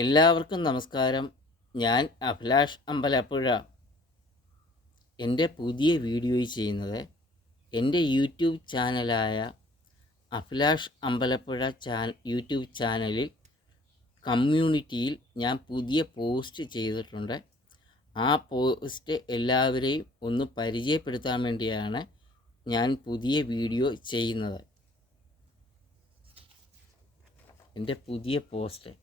എല്ലാവർക്കും നമസ്കാരം. ഞാൻ അഭിലാഷ് അമ്പലപ്പുഴ. എൻ്റെ പുതിയ വീഡിയോ ചെയ്യുന്നത് എൻ്റെ യൂട്യൂബ് ചാനലായ അഭിലാഷ് അമ്പലപ്പുഴ യൂട്യൂബ് ചാനലിൽ കമ്മ്യൂണിറ്റിയിൽ ഞാൻ പുതിയ പോസ്റ്റ് ചെയ്തിട്ടുണ്ട്. ആ പോസ്റ്റ് എല്ലാവരെയും ഒന്ന് പരിചയപ്പെടുത്താൻ വേണ്ടിയാണ് ഞാൻ പുതിയ വീഡിയോ ചെയ്യുന്നത്. എൻ്റെ പുതിയ പോസ്റ്റ്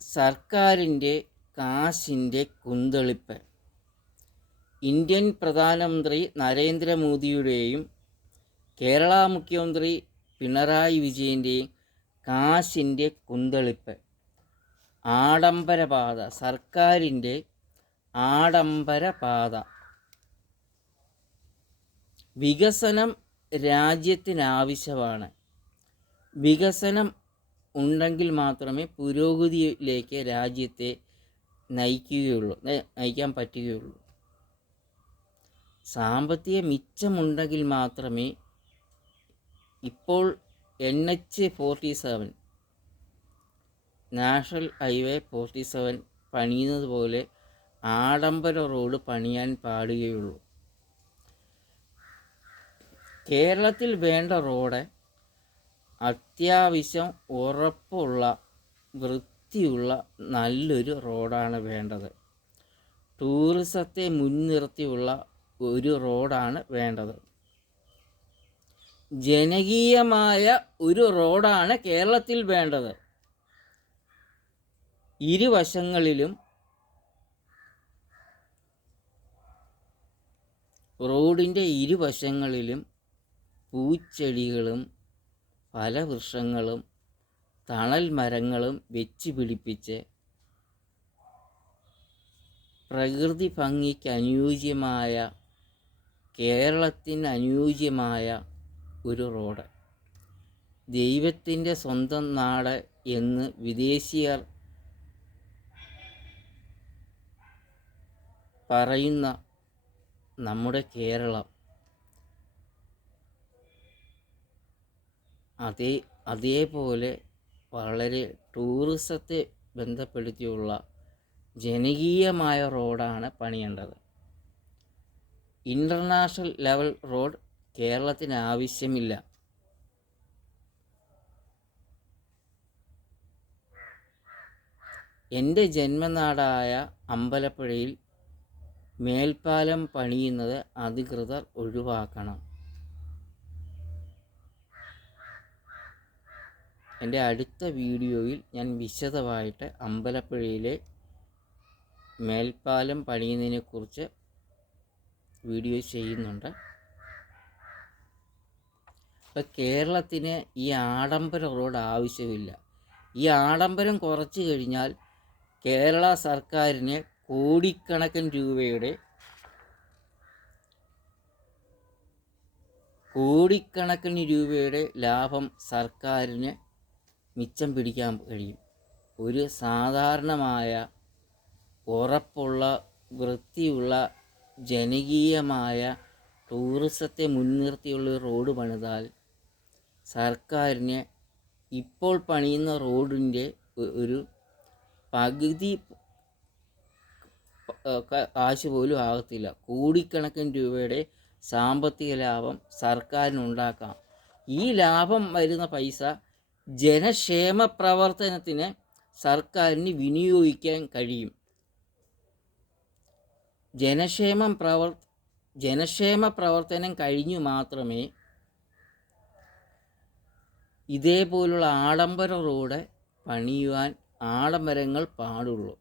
സർക്കാരിൻ്റെ കാശിൻ്റെ കുന്തളിപ്പ്. ഇന്ത്യൻ പ്രധാനമന്ത്രി നരേന്ദ്രമോദിയുടെയും കേരള മുഖ്യമന്ത്രി പിണറായി വിജയൻ്റെയും കാശിൻ്റെ കുന്തളിപ്പ്. ആഡംബരപാത, സർക്കാരിൻ്റെ ആഡംബരപാത. വികസനം രാജ്യത്തിനാവശ്യമാണ്. വികസനം ഉണ്ടെങ്കിൽ മാത്രമേ പുരോഗതിയിലേക്ക് രാജ്യത്തെ നയിക്കാൻ പറ്റുകയുള്ളൂ. സാമ്പത്തിക മിച്ചമുണ്ടെങ്കിൽ മാത്രമേ ഇപ്പോൾ NH47 നാഷണൽ ഹൈവേ 47 പണിയുന്നത് പോലെ ആഡംബര റോഡ് പണിയാൻ പാടുകയുള്ളൂ. കേരളത്തിൽ വേണ്ട റോഡ് അത്യാവശ്യം ഉറപ്പുള്ള വൃത്തിയുള്ള നല്ലൊരു റോഡാണ് വേണ്ടത്. ടൂറിസത്തെ മുൻനിർത്തിയുള്ള ഒരു റോഡാണ് വേണ്ടത്. ജനകീയമായ ഒരു റോഡാണ് കേരളത്തിൽ വേണ്ടത്. ഇരുവശങ്ങളിലും റോഡിൻ്റെ ഇരുവശങ്ങളിലും പൂച്ചെടികളും ഫലവൃക്ഷങ്ങളും തണൽ മരങ്ങളും വെച്ച് പിടിപ്പിച്ച് പ്രകൃതി ഭംഗിക്ക് അനുയോജ്യമായ, കേരളത്തിന് അനുയോജ്യമായ ഒരു റോഡ്. ദൈവത്തിൻ്റെ സ്വന്തം നാട് എന്ന് വിദേശീയർ പറയുന്ന നമ്മുടെ കേരളം അതേപോലെ വളരെ ടൂറിസത്തെ ബന്ധപ്പെടുത്തിയുള്ള ജനകീയമായ റോഡാണ് പണിയേണ്ടത്. ഇൻ്റർനാഷണൽ ലെവൽ റോഡ് കേരളത്തിന് ആവശ്യമില്ല. എൻ്റെ ജന്മനാടായ അമ്പലപ്പുഴയിൽ മേൽപ്പാലം പണിയുന്നത് അധികൃതർ ഒഴിവാക്കണം. എൻ്റെ അടുത്ത വീഡിയോയിൽ ഞാൻ വിശദമായിട്ട് അമ്പലപ്പുഴയിലെ മേൽപ്പാലം പണിയുന്നതിനെക്കുറിച്ച് വീഡിയോ ചെയ്യുന്നുണ്ട്. അപ്പോൾ കേരളത്തിന് ഈ ആഡംബര റോഡ് ആവശ്യമില്ല. ഈ ആഡംബരം കുറച്ച് കഴിഞ്ഞാൽ കേരള സർക്കാരിന് കോടിക്കണക്കിന് രൂപയുടെ ലാഭം സർക്കാരിന് മിച്ചം പിടിക്കാൻ കഴിയും. ഒരു സാധാരണമായ ഉറപ്പുള്ള വൃത്തിയുള്ള ജനകീയമായ ടൂറിസത്തെ മുൻനിർത്തിയുള്ള റോഡ് പണിതാൽ സർക്കാരിന് ഇപ്പോൾ പണിയുന്ന റോഡിൻ്റെ ഒരു പകുതി കാശ് പോലും ആകത്തില്ല. കോടിക്കണക്കിന് രൂപയുടെ സാമ്പത്തിക ലാഭം സർക്കാരിനുണ്ടാക്കാം. ഈ ലാഭം വരുന്ന പൈസ ജനക്ഷേമ പ്രവർത്തനത്തിന് സർക്കാരിന് വിനിയോഗിക്കാൻ കഴിയും. ജനക്ഷേമ പ്രവർത്തനം കഴിഞ്ഞു മാത്രമേ ഇതേപോലുള്ള ആഡംബര റോഡ് പണിയുവാൻ ആഡംബരങ്ങൾ പാടുള്ളൂ.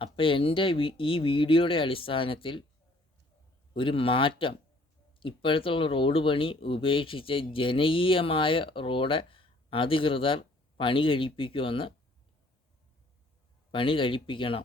അപ്പോൾ എൻ്റെ ഈ വീഡിയോയുടെ അടിസ്ഥാനത്തിൽ ഒരു മാറ്റം ഇപ്പോഴത്തുള്ള റോഡ് പണി ഉപേക്ഷിച്ച് ജനകീയമായ റോഡ് അധികൃതർ പണി കഴിപ്പിക്കണം.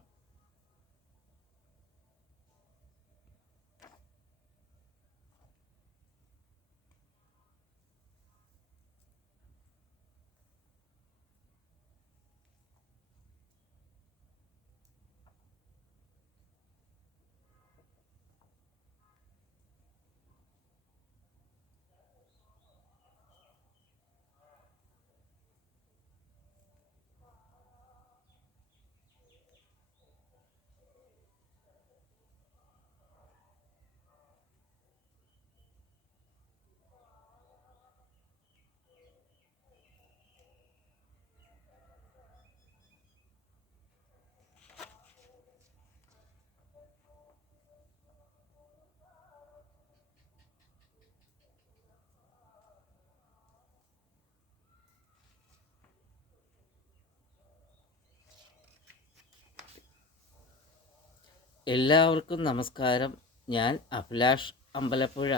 എല്ലാവർക്കും നമസ്കാരം. ഞാൻ അഭിലാഷ് അമ്പലപ്പുഴ.